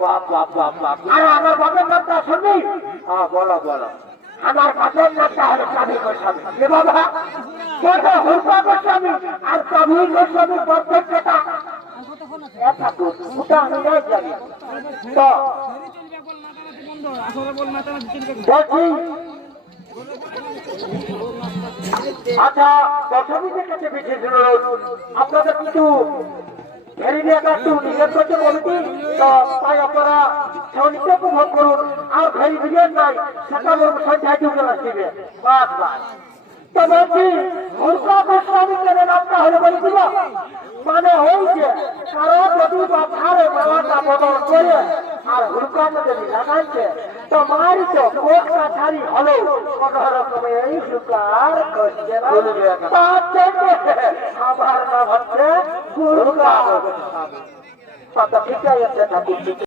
বাপ বাপ বাপ বাপ। আর আমার বাপের নামটা শুনবি? হ্যাঁ বলো বলো। আমার বাপের নামটা হলো কাবি গোস্বামী। এ বাবা বলো হুরকা গোস্বামী আর কাবি গোস্বামীর পার্থক্যটা এটা তো ওটা আমি নাই জানি। তো বলছি আচ্ছা দর্শকদের কাছে বিশেষ অনুরোধ, আপনাদের কিছু ঘেরি দিয়ে একটু নিষেধ করছে কমিটি, তো তাই আপনারা সৌনিকে উপভোগ করুন। আর ঘেরি ভিডিও নাই সেটা সন্ধ্যায় চলে আসবে। বাস বাস। তো বলছি হুরকা গোস্বামী কেন নামটা হলে বলে দিব, মানে হয়েছে কারণ যদি বাধারে বাবাটা বদল করে আর হুরকাকে যদি লাগাইছে তো মারি তো কোট কাছারি হলো কোন রকমে এই হুরকার করছে না। তার থেকে আমার নাম হচ্ছে হুরকা গোস্বামী। ঠিক আছে ঠাকুর।